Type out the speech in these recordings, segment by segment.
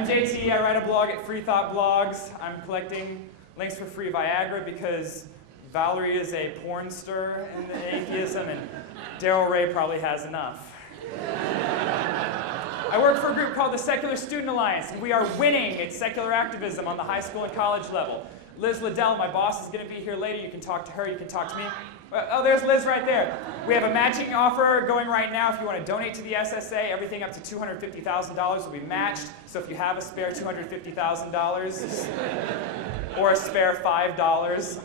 I'm JT. I write a blog at Free Thought Blogs. I'm collecting links for free Viagra because Valerie is a porn star in the atheism, and Daryl Ray probably has enough. I work for a group called the Secular Student Alliance, and we are winning at secular activism on the high school and college level. Liz Liddell, my boss, is going to be here later. You can talk to her. You can talk to me. Oh, there's Liz right there. We have a matching offer going right now. If you want to donate to the SSA, everything up to $250,000 will be matched. So if you have a spare $250,000 or a spare $5,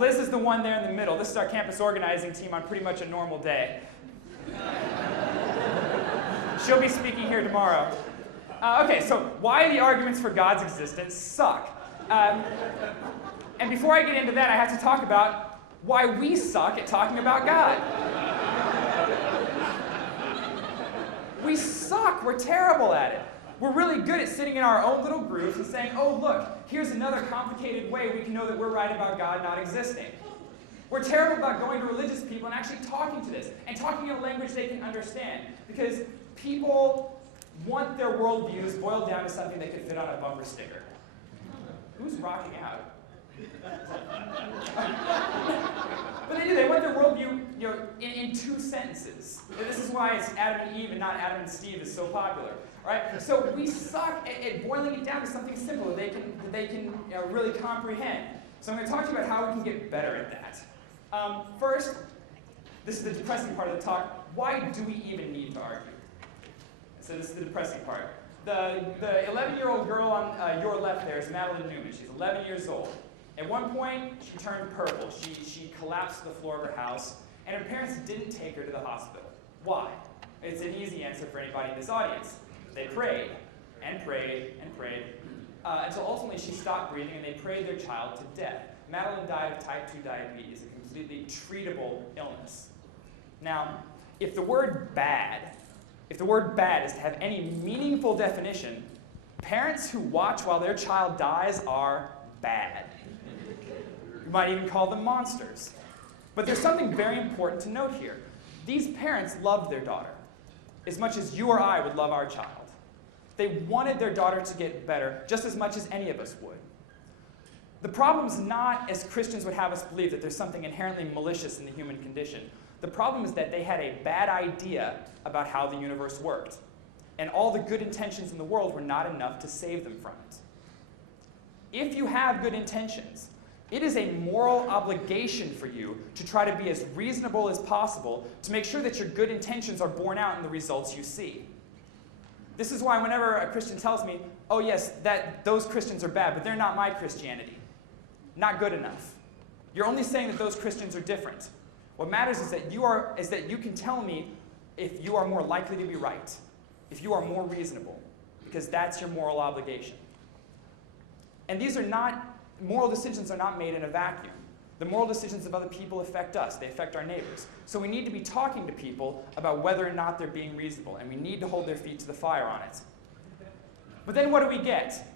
Liz is the one there in the middle. This is our campus organizing team on pretty much a normal day. She'll be speaking here tomorrow. Okay, so why the arguments for God's existence suck. And before I get into that, I have to talk about why we suck at talking about God. We suck. We're terrible at it. We're really good at sitting in our own little grooves and saying, oh, look, here's another complicated way we can know that we're right about God not existing. We're terrible about going to religious people and actually talking to this, and talking in a language they can understand, because people want their worldviews boiled down to something they could fit on a bumper sticker. Who's rocking out? But they do. They want their worldview, in two sentences. And this is why it's Adam and Eve and not Adam and Steve is so popular. Right? So we suck at boiling it down to something simple that they can really comprehend. So I'm going to talk to you about how we can get better at that. First, this is the depressing part of the talk. Why do we even need to argue? So this is the depressing part. The 11-year-old girl on your left there is Madeline Duma. She's 11 years old. At one point, she turned purple. She collapsed to the floor of her house, and her parents didn't take her to the hospital. Why? It's an easy answer for anybody in this audience. They prayed, and prayed, and prayed, until ultimately she stopped breathing, and they prayed their child to death. Madeline died of type 2 diabetes, a completely treatable illness. Now, if the word bad is to have any meaningful definition, parents who watch while their child dies are bad. You might even call them monsters. But there's something very important to note here. These parents loved their daughter as much as you or I would love our child. They wanted their daughter to get better just as much as any of us would. The problem is not, as Christians would have us believe, that there's something inherently malicious in the human condition. The problem is that they had a bad idea about how the universe worked. And all the good intentions in the world were not enough to save them from it. If you have good intentions, it is a moral obligation for you to try to be as reasonable as possible to make sure that your good intentions are borne out in the results you see. This is why whenever a Christian tells me, oh yes, those Christians are bad, but they're not my Christianity. Not good enough. You're only saying that those Christians are different. What matters is that you can tell me if you are more likely to be right, if you are more reasonable, because that's your moral obligation. And moral decisions are not made in a vacuum. The moral decisions of other people affect us. They affect our neighbors. So we need to be talking to people about whether or not they're being reasonable, and we need to hold their feet to the fire on it. But then what do we get?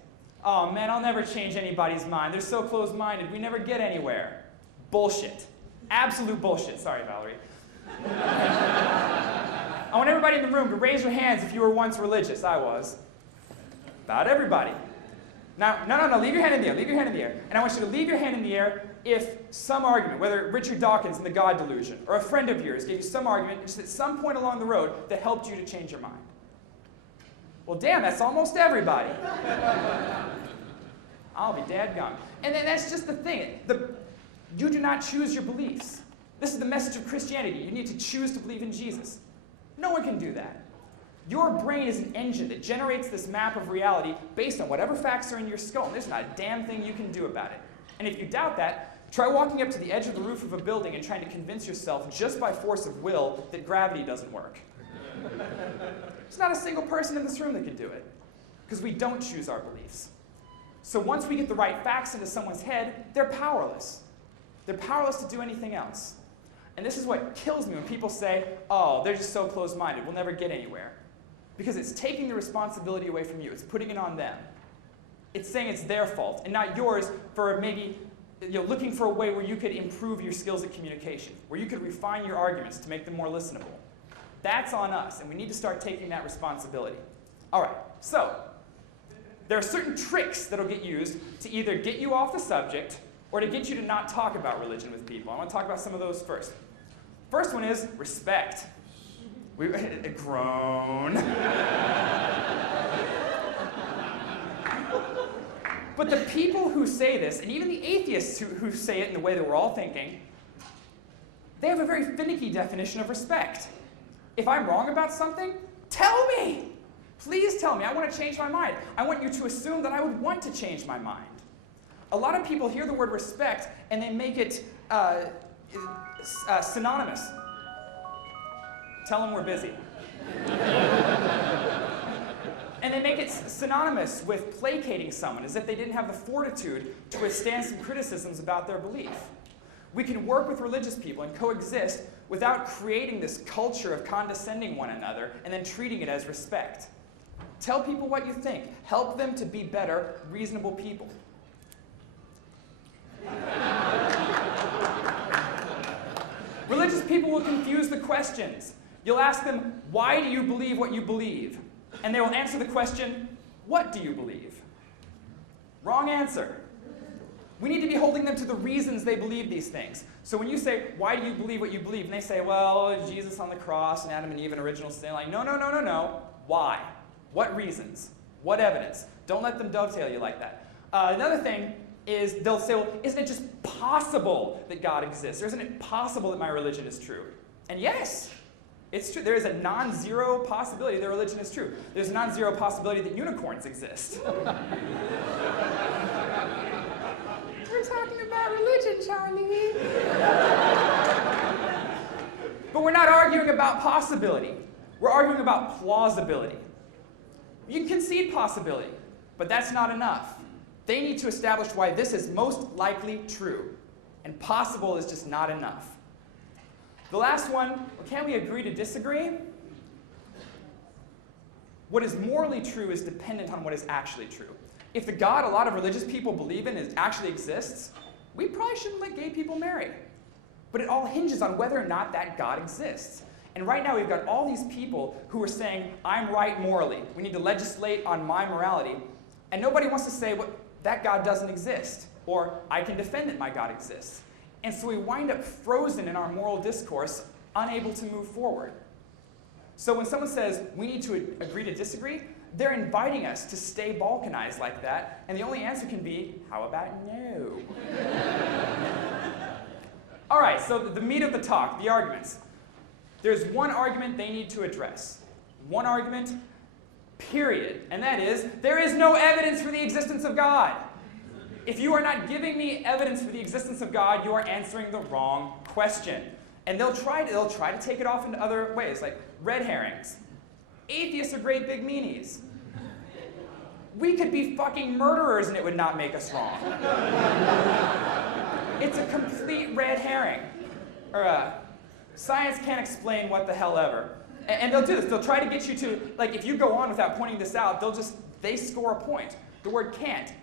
Oh man, I'll never change anybody's mind. They're so closed-minded. We never get anywhere. Bullshit. Absolute bullshit. Sorry, Valerie. I want everybody in the room to raise your hands if you were once religious. I was. About everybody. Now, no, leave your hand in the air. Leave your hand in the air. And I want you to leave your hand in the air if some argument, whether Richard Dawkins in The God Delusion, or a friend of yours gave you some argument just at some point along the road that helped you to change your mind. Well, damn, that's almost everybody. I'll be dadgum. And then that's just the thing. You do not choose your beliefs. This is the message of Christianity. You need to choose to believe in Jesus. No one can do that. Your brain is an engine that generates this map of reality based on whatever facts are in your skull. And there's not a damn thing you can do about it. And if you doubt that, try walking up to the edge of the roof of a building and trying to convince yourself just by force of will that gravity doesn't work. There's not a single person in this room that could do it, because we don't choose our beliefs. So once we get the right facts into someone's head, they're powerless. They're powerless to do anything else. And this is what kills me when people say, oh, they're just so closed-minded, we'll never get anywhere. Because it's taking the responsibility away from you. It's putting it on them. It's saying it's their fault and not yours for maybe looking for a way where you could improve your skills at communication, where you could refine your arguments to make them more listenable. That's on us, and we need to start taking that responsibility. All right, so there are certain tricks that'll get used to either get you off the subject or to get you to not talk about religion with people. I want to talk about some of those first. First one is respect. Groan. But the people who say this, and even the atheists who say it in the way that we're all thinking, they have a very finicky definition of respect. If I'm wrong about something, tell me. Please tell me. I want to change my mind. I want you to assume that I would want to change my mind. A lot of people hear the word respect and they make it synonymous. Tell them we're busy. And they make it synonymous with placating someone, as if they didn't have the fortitude to withstand some criticisms about their belief. We can work with religious people and coexist without creating this culture of condescending one another and then treating it as respect. Tell people what you think. Help them to be better, reasonable people. Religious people will confuse the questions. You'll ask them, why do you believe what you believe? And they will answer the question, what do you believe? Wrong answer. We need to be holding them to the reasons they believe these things. So when you say, why do you believe what you believe? And they say, well, Jesus on the cross and Adam and Eve and original sin. Like, no. Why? What reasons? What evidence? Don't let them dovetail you like that. Another thing is they'll say, well, isn't it just possible that God exists? Or isn't it possible that my religion is true? And yes, it's true. There is a non-zero possibility that religion is true. There's a non-zero possibility that unicorns exist. We're talking about religion, Charlie. But we're not arguing about possibility. We're arguing about plausibility. You can concede possibility, but that's not enough. They need to establish why this is most likely true, and possible is just not enough. The last one, well, can we agree to disagree? What is morally true is dependent on what is actually true. If the God a lot of religious people believe in actually exists, we probably shouldn't let gay people marry. But it all hinges on whether or not that God exists. And right now we've got all these people who are saying, I'm right morally. We need to legislate on my morality. And nobody wants to say, well, that God doesn't exist. Or, I can defend that my God exists. And so we wind up frozen in our moral discourse, unable to move forward. So when someone says, we need to agree to disagree, they're inviting us to stay balkanized like that, and the only answer can be, how about no? All right, so the meat of the talk, the arguments. There's one argument they need to address. One argument, period. And that is, there is no evidence for the existence of God. If you are not giving me evidence for the existence of God, you are answering the wrong question. And they'll try to take it off into other ways, like red herrings. Atheists are great big meanies. We could be fucking murderers and it would not make us wrong. It's a complete red herring. Or science can't explain what the hell ever. And they'll do this. They'll try to get you to, like, if you go on without pointing this out, they score a point. The word can't.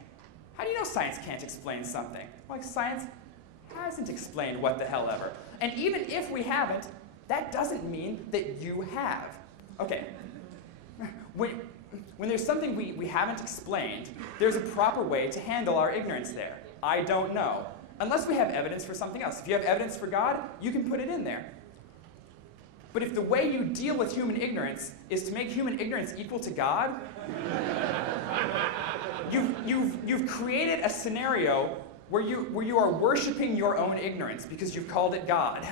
How do you know science can't explain something? Like, science hasn't explained what the hell ever. And even if we haven't, that doesn't mean that you have. Okay. When there's something we haven't explained, there's a proper way to handle our ignorance there. I don't know. Unless we have evidence for something else. If you have evidence for God, you can put it in there. But if the way you deal with human ignorance is to make human ignorance equal to God, you've created a scenario where you are worshiping your own ignorance because you've called it God.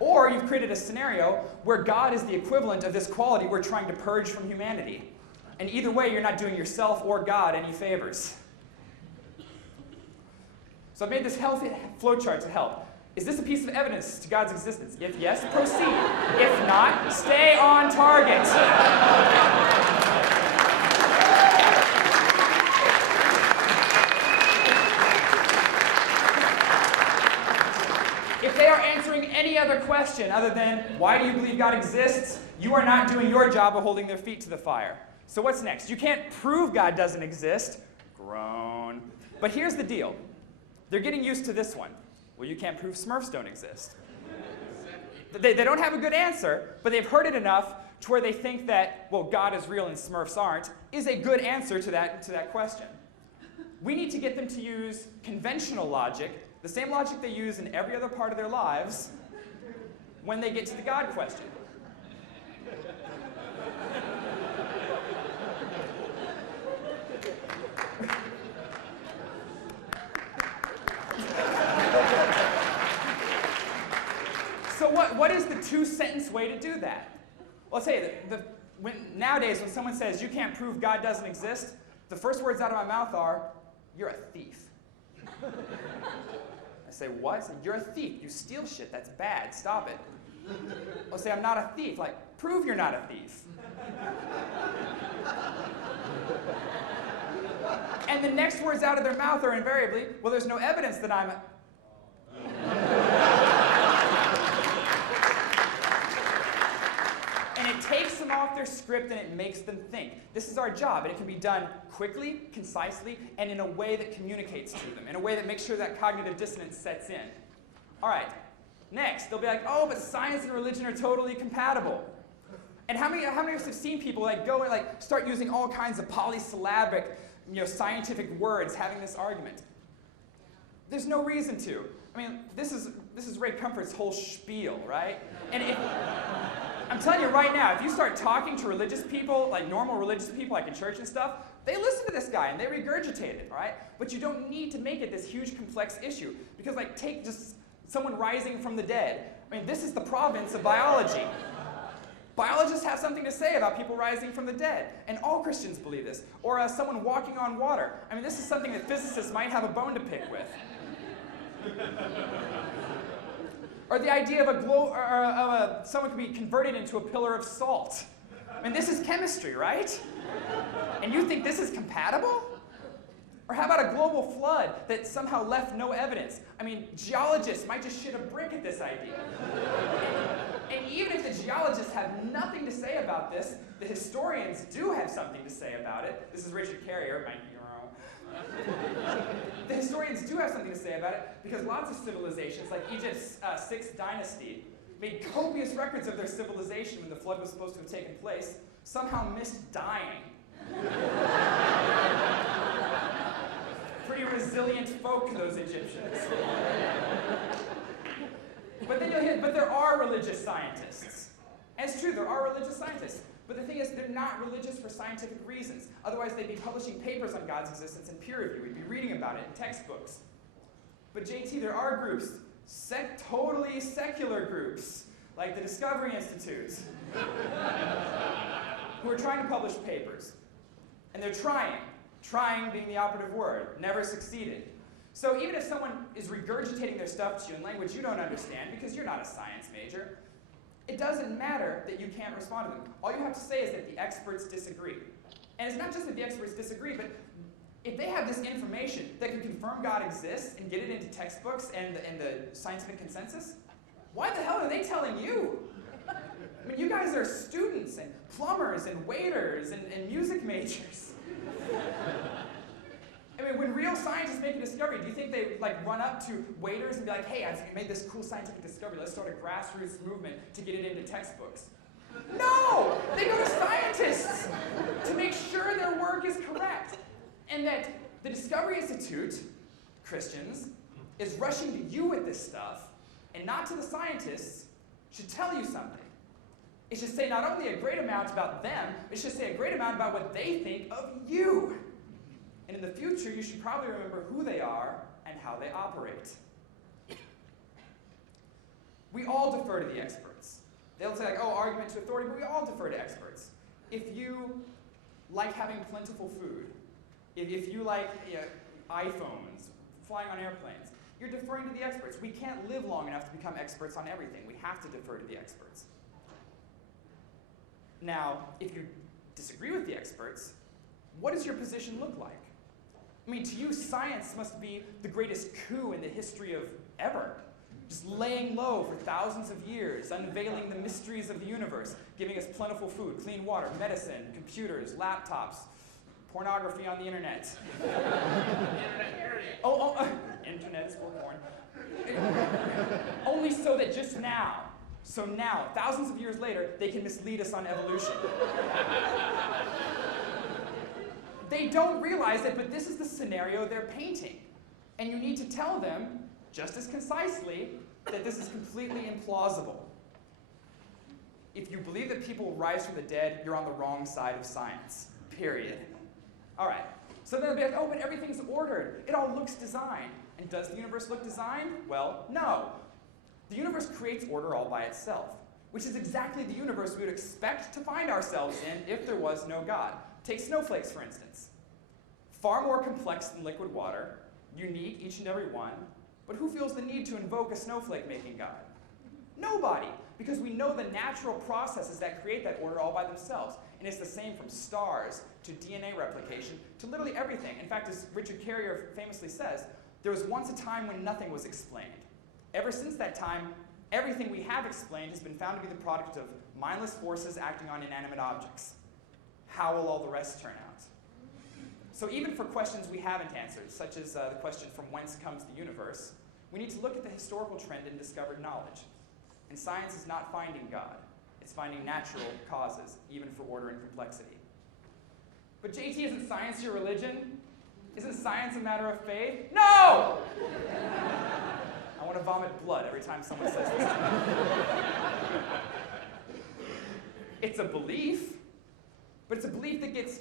Or you've created a scenario where God is the equivalent of this quality we're trying to purge from humanity. And either way, you're not doing yourself or God any favors. So I've made this healthy flowchart to help. Is this a piece of evidence to God's existence? If yes, proceed. If not, stay on target. If they are answering any other question other than, why do you believe God exists? You are not doing your job of holding their feet to the fire. So what's next? You can't prove God doesn't exist. Groan. But here's the deal. They're getting used to this one. Well, you can't prove Smurfs don't exist. They don't have a good answer, but they've heard it enough to where they think that, well, God is real and Smurfs aren't, is a good answer to that question. We need to get them to use conventional logic, the same logic they use in every other part of their lives, when they get to the God question. So what is the two-sentence way to do that? Well, I'll tell you, nowadays when someone says, you can't prove God doesn't exist, the first words out of my mouth are, you're a thief. I say, what? I say, you're a thief. You steal shit. That's bad. Stop it. I'll say, I'm not a thief. Like, prove you're not a thief. And the next words out of their mouth are invariably, well, there's no evidence that I'm And it takes them off their script and it makes them think. This is our job, and it can be done quickly, concisely, and in a way that communicates to them, in a way that makes sure that cognitive dissonance sets in. All right, next, they'll be like, oh, but science and religion are totally compatible. And how many of us have seen people go and start using all kinds of polysyllabic, scientific words having this argument? There's no reason to. I mean, this is Ray Comfort's whole spiel, right? And I'm telling you right now, if you start talking to religious people, like normal religious people, like in church and stuff, they listen to this guy and they regurgitate it, all right? But you don't need to make it this huge, complex issue. Because take just someone rising from the dead. I mean, this is the province of biology. Biologists have something to say about people rising from the dead. And all Christians believe this. Or someone walking on water. I mean, this is something that physicists might have a bone to pick with. Or the idea of someone could be converted into a pillar of salt. I mean, this is chemistry, right? And you think this is compatible? Or how about a global flood that somehow left no evidence? I mean, geologists might just shit a brick at this idea. And even if the geologists have nothing to say about this, the historians do have something to say about it. This is Richard Carrier, my hero. The historians do have something to say about it because lots of civilizations, like Egypt's 6th dynasty, made copious records of their civilization when the flood was supposed to have taken place, somehow missed dying. Pretty resilient folk, those Egyptians. But then you'll hear, but there are religious scientists. And it's true, there are religious scientists. But the thing is, they're not religious for scientific reasons. Otherwise, they'd be publishing papers on God's existence in peer review. We'd be reading about it in textbooks. But JT, there are groups, totally secular groups, like the Discovery Institute, who are trying to publish papers. And they're trying being the operative word, never succeeded. So even if someone is regurgitating their stuff to you in language you don't understand, because you're not a science major, it doesn't matter that you can't respond to them. All you have to say is that the experts disagree. And it's not just that the experts disagree, but if they have this information that can confirm God exists and get it into textbooks and the scientific consensus, why the hell are they telling you? I mean, you guys are students and plumbers and waiters and music majors. I mean, when real scientists make a discovery, do you think they run up to waiters and be like, hey, I've made this cool scientific discovery, let's start a grassroots movement to get it into textbooks? No! They go to scientists to make sure their work is correct. And that the Discovery Institute, Christians, is rushing to you with this stuff, and not to the scientists, should tell you something. It should say not only a great amount about them, it should say a great amount about what they think of you. And in the future, you should probably remember who they are and how they operate. We all defer to the experts. They'll say, argument to authority, but we all defer to experts. If you like having plentiful food, if you like iPhones, flying on airplanes, you're deferring to the experts. We can't live long enough to become experts on everything. We have to defer to the experts. Now, if you disagree with the experts, what does your position look like? I mean, to you, science must be the greatest coup in the history of ever. Just laying low for thousands of years, unveiling the mysteries of the universe, giving us plentiful food, clean water, medicine, computers, laptops, pornography on the internet. Internet is for porn. Only so that just now, So now, thousands of years later, they can mislead us on evolution. They don't realize it, but this is the scenario they're painting. And you need to tell them, just as concisely, that this is completely implausible. If you believe that people rise from the dead, you're on the wrong side of science, period. All right, so then they'll be like, oh, but everything's ordered. It all looks designed. And does the universe look designed? Well, no. The universe creates order all by itself, which is exactly the universe we would expect to find ourselves in if there was no God. Take snowflakes, for instance. Far more complex than liquid water, unique, each and every one, but who feels the need to invoke a snowflake-making God? Nobody, because we know the natural processes that create that order all by themselves. And it's the same from stars to DNA replication to literally everything. In fact, as Richard Carrier famously says, there was once a time when nothing was explained. Ever since that time, everything we have explained has been found to be the product of mindless forces acting on inanimate objects. How will all the rest turn out? So even for questions we haven't answered, such as the question from whence comes the universe, we need to look at the historical trend in discovered knowledge. And science is not finding God. It's finding natural causes, even for order and complexity. But JT, isn't science your religion? Isn't science a matter of faith? No! I want to vomit blood every time someone says this to me. It's a belief, but it's a belief that gets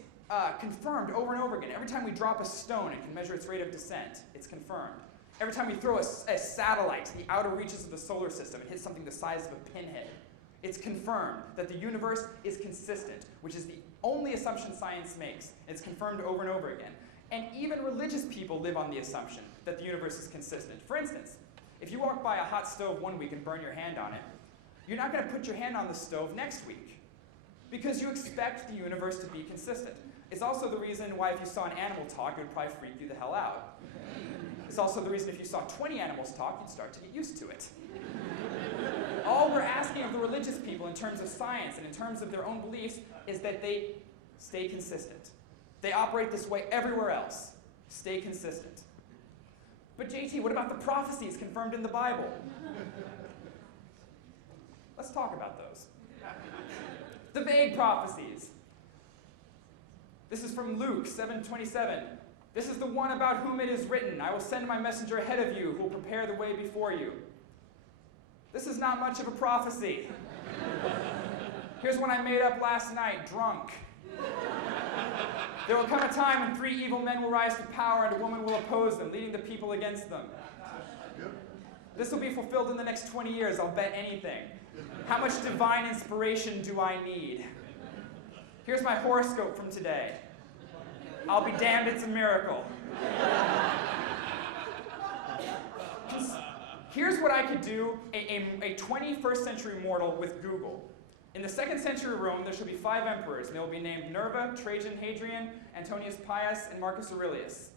confirmed over and over again. Every time we drop a stone and can measure its rate of descent, it's confirmed. Every time we throw a satellite to the outer reaches of the solar system and hit something the size of a pinhead, it's confirmed that the universe is consistent, which is the only assumption science makes. It's confirmed over and over again. And even religious people live on the assumption that the universe is consistent. For instance, if you walk by a hot stove one week and burn your hand on it, you're not going to put your hand on the stove next week because you expect the universe to be consistent. It's also the reason why if you saw an animal talk, it would probably freak you the hell out. It's also the reason if you saw 20 animals talk, you'd start to get used to it. All we're asking of the religious people in terms of science and in terms of their own beliefs is that they stay consistent. They operate this way everywhere else. Stay consistent. But JT, what about the prophecies confirmed in the Bible? Let's talk about those. The vague prophecies. This is from Luke 7:27. This is the one about whom it is written, I will send my messenger ahead of you who will prepare the way before you. This is not much of a prophecy. Here's one I made up last night, drunk. There will come a time when 3 evil men will rise to power and a woman will oppose them, leading the people against them. This will be fulfilled in the next 20 years, I'll bet anything. How much divine inspiration do I need? Here's my horoscope from today. I'll be damned, it's a miracle. Here's what I could do, a 21st century mortal with Google. In the 2nd century Rome, there shall be 5 emperors, and they will be named Nerva, Trajan, Hadrian, Antonius Pius, and Marcus Aurelius.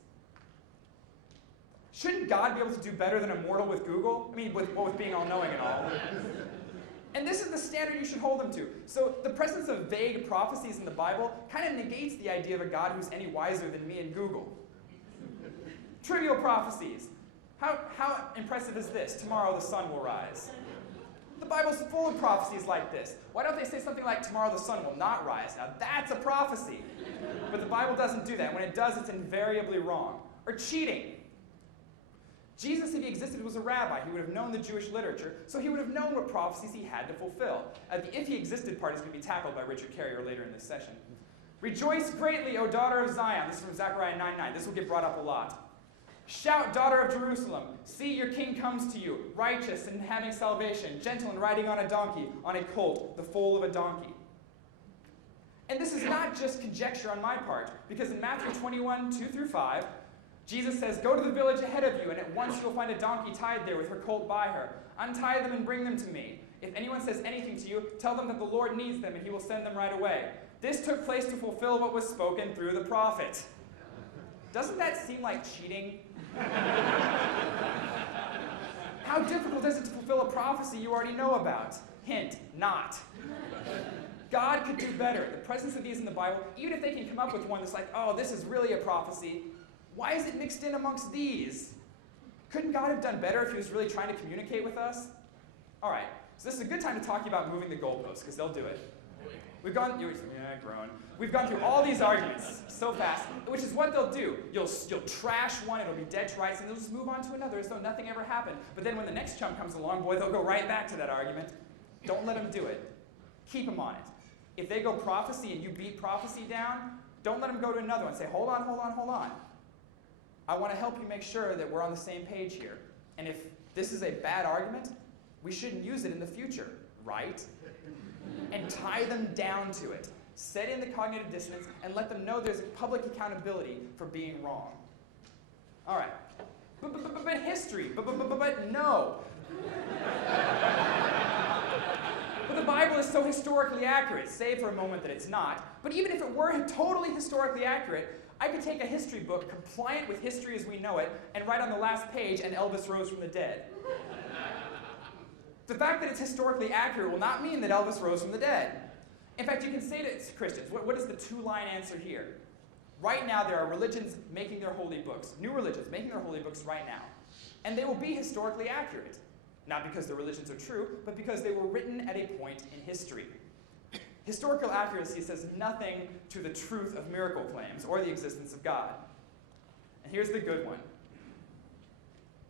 Shouldn't God be able to do better than a mortal with Google? I mean, with being all-knowing and all. And this is the standard you should hold them to. So the presence of vague prophecies in the Bible kind of negates the idea of a God who's any wiser than me and Google. Trivial prophecies. How impressive is this? Tomorrow the sun will rise. The Bible's full of prophecies like this. Why don't they say something like, tomorrow the sun will not rise? Now that's a prophecy. But the Bible doesn't do that. When it does, it's invariably wrong. Or cheating. Jesus, if he existed, was a rabbi. He would have known the Jewish literature, so he would have known what prophecies he had to fulfill. The if he existed part is going to be tackled by Richard Carrier later in this session. Rejoice greatly, O daughter of Zion. This is from Zechariah 9:9. This will get brought up a lot. Shout, daughter of Jerusalem. See, your king comes to you, righteous and having salvation, gentle and riding on a donkey, on a colt, the foal of a donkey. And this is not just conjecture on my part, because in Matthew 21:2-5, Jesus says, go to the village ahead of you, and at once you'll find a donkey tied there with her colt by her. Untie them and bring them to me. If anyone says anything to you, tell them that the Lord needs them, and he will send them right away. This took place to fulfill what was spoken through the prophet. Doesn't that seem like cheating? How difficult is it to fulfill a prophecy you already know about? Hint, not. God could do better. The presence of these in the Bible, even if they can come up with one that's like, oh, this is really a prophecy, why is it mixed in amongst these? Couldn't God have done better if he was really trying to communicate with us? All right, So this is a good time to talk about moving the goalposts, because they'll do it. We've gone through all these arguments so fast, which is what they'll do. You'll trash one, it'll be dead to rights, and they'll just move on to another as though nothing ever happened. But then when the next chump comes along, boy, they'll go right back to that argument. Don't let them do it. Keep them on it. If they go prophecy and you beat prophecy down, don't let them go to another one. Say, hold on. I want to help you make sure that we're on the same page here. And if this is a bad argument, we shouldn't use it in the future, right? And tie them down to it. Set in the cognitive dissonance and let them know there's public accountability for being wrong. All right. But history. But no. But the Bible is so historically accurate. Say for a moment that it's not. But even if it were totally historically accurate, I could take a history book compliant with history as we know it and write on the last page, and Elvis rose from the dead. The fact that it's historically accurate will not mean that Elvis rose from the dead. In fact, you can say to Christians, what is the two-line answer here? Right now, there are religions making their holy books, new religions making their holy books right now. And they will be historically accurate. Not because the religions are true, but because they were written at a point in history. Historical accuracy says nothing to the truth of miracle claims or the existence of God. And here's the good one.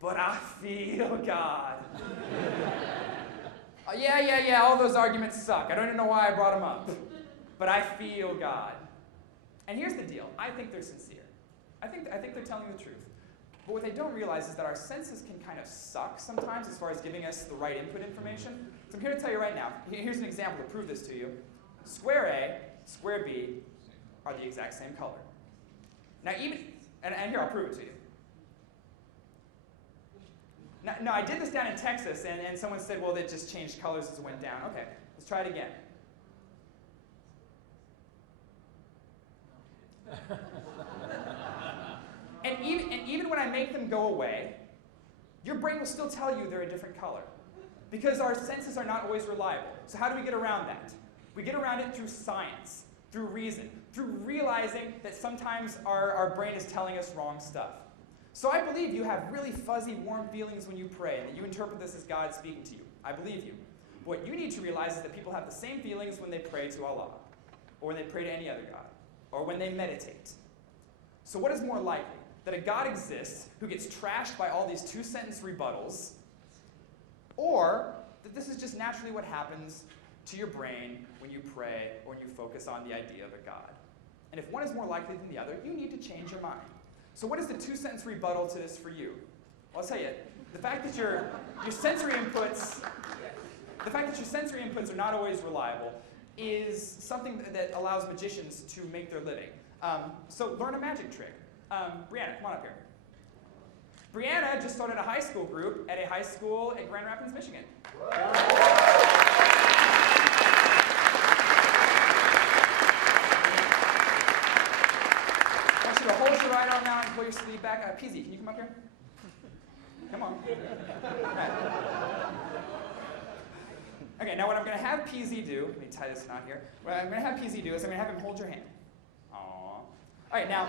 But I feel God. Yeah, all those arguments suck. I don't even know why I brought them up. But I feel God. And here's the deal. I think they're sincere. I think they're telling the truth. But what they don't realize is that our senses can kind of suck sometimes as far as giving us the right input information. So I'm here to tell you right now. Here's an example to prove this to you. Square A, square B are the exact same color. Now and here, I'll prove it to you. Now, I did this down in Texas, and someone said, well, it just changed colors as it went down. Okay, let's try it again. And even when I make them go away, your brain will still tell you they're a different color, because our senses are not always reliable. So how do we get around that? We get around it through science, through reason, through realizing that sometimes our brain is telling us wrong stuff. So I believe you have really fuzzy, warm feelings when you pray, and that you interpret this as God speaking to you. I believe you. What you need to realize is that people have the same feelings when they pray to Allah, or when they pray to any other God, or when they meditate. So what is more likely? That a God exists who gets trashed by all these two-sentence rebuttals, or that this is just naturally what happens to your brain when you pray or when you focus on the idea of a God? And if one is more likely than the other, you need to change your mind. So what is the two-sentence rebuttal to this for you? Well, I'll tell you, the fact that your sensory inputs are not always reliable is something that allows magicians to make their living. So learn a magic trick. Brianna, come on up here. Brianna just started a high school group at a high school in Grand Rapids, Michigan. I want you to hold your right arm out and pull your sleeve back. PZ, can you come up here? Come on. Right. Okay, now what I'm going to have PZ do, let me tie this knot here. What I'm going to have PZ do is I'm going to have him hold your hand. All right, now,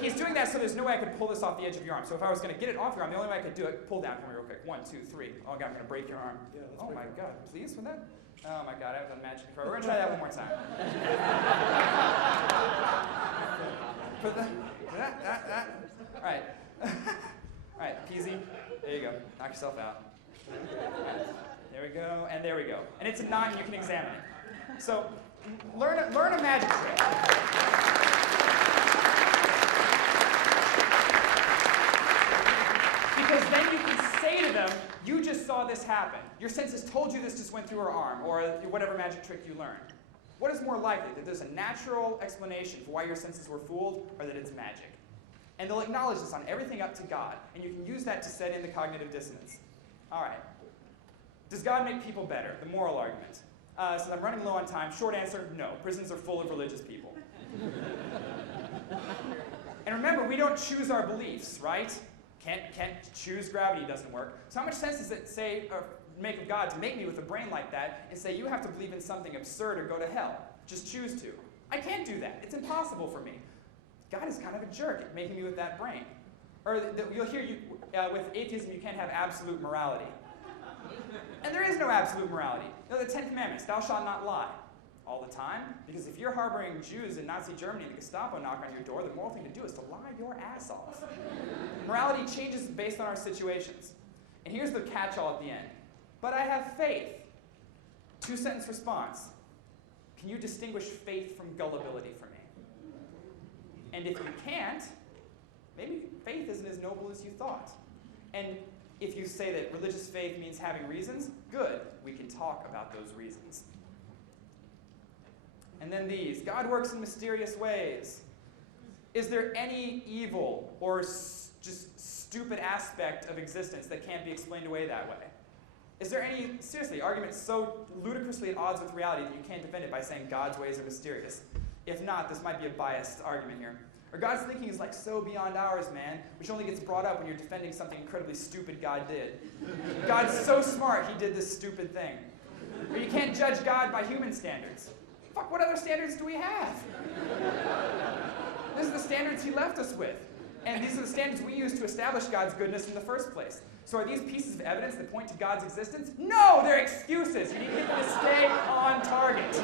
he's doing that so there's no way I could pull this off the edge of your arm. So if I was going to get it off your arm, the only way I could do it, pull down for me real quick. 1, 2, 3. Oh, God, I'm going to break your arm. Yeah, oh, my God. Pleased with that? Oh, my God, I haven't done magic before. We're going to try that one more time. All right. All right, PZ, there you go. Knock yourself out. Right. There we go, and there we go. And it's a knot, and you can examine it. So learn a magic trick. Because then you can say to them, you just saw this happen. Your senses told you this just went through her arm, or whatever magic trick you learned. What is more likely, that there's a natural explanation for why your senses were fooled, or that it's magic? And they'll acknowledge this on everything up to God, and you can use that to set in the cognitive dissonance. All right. Does God make people better? The moral argument. Since I'm running low on time, short answer, no. Prisons are full of religious people. And remember, we don't choose our beliefs, right? Can't choose gravity, doesn't work. So how much sense does it say, or make of God to make me with a brain like that and say you have to believe in something absurd or go to hell? Just choose to. I can't do that. It's impossible for me. God is kind of a jerk at making me with that brain. Or you'll hear with atheism you can't have absolute morality. And there is no absolute morality. The 10 Commandments, thou shalt not lie, all the time. Because if you're harboring Jews in Nazi Germany and the Gestapo knock on your door, the moral thing to do is to lie your ass off. Morality changes based on our situations. And here's the catch-all at the end. But I have faith. 2-sentence response. Can you distinguish faith from gullibility for me? And if you can't, maybe faith isn't as noble as you thought. And if you say that religious faith means having reasons, good. We can talk about those reasons. And then these. God works in mysterious ways. Is there any evil or just stupid aspect of existence that can't be explained away that way? Is there any, seriously, argument so ludicrously at odds with reality that you can't defend it by saying God's ways are mysterious? If not, this might be a biased argument here. Or God's thinking is like so beyond ours, man, which only gets brought up when you're defending something incredibly stupid God did. God's so smart, he did this stupid thing. Or you can't judge God by human standards. Fuck, what other standards do we have? These are the standards he left us with. And these are the standards we use to establish God's goodness in the first place. So are these pieces of evidence that point to God's existence? No, they're excuses. You need to get them to stay on target.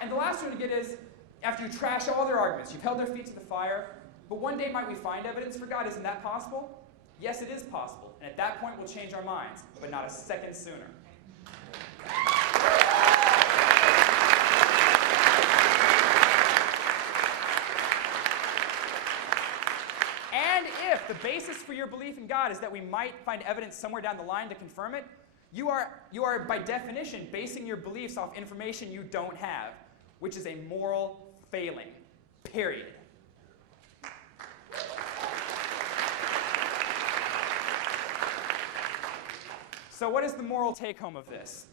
And the last one to get is, after you trash all their arguments, you've held their feet to the fire, but one day might we find evidence for God? Isn't that possible? Yes, it is possible. And at that point, we'll change our minds, but not a second sooner. And if the basis for your belief in God is that we might find evidence somewhere down the line to confirm it, you are by definition basing your beliefs off information you don't have, which is a moral failing, period. So what is the moral take-home of this?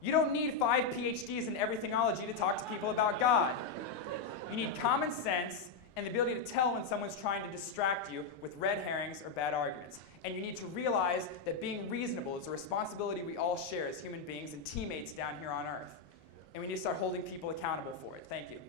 You don't need 5 PhDs in everythingology to talk to people about God. You need common sense and the ability to tell when someone's trying to distract you with red herrings or bad arguments. And you need to realize that being reasonable is a responsibility we all share as human beings and teammates down here on Earth. And we need to start holding people accountable for it. Thank you.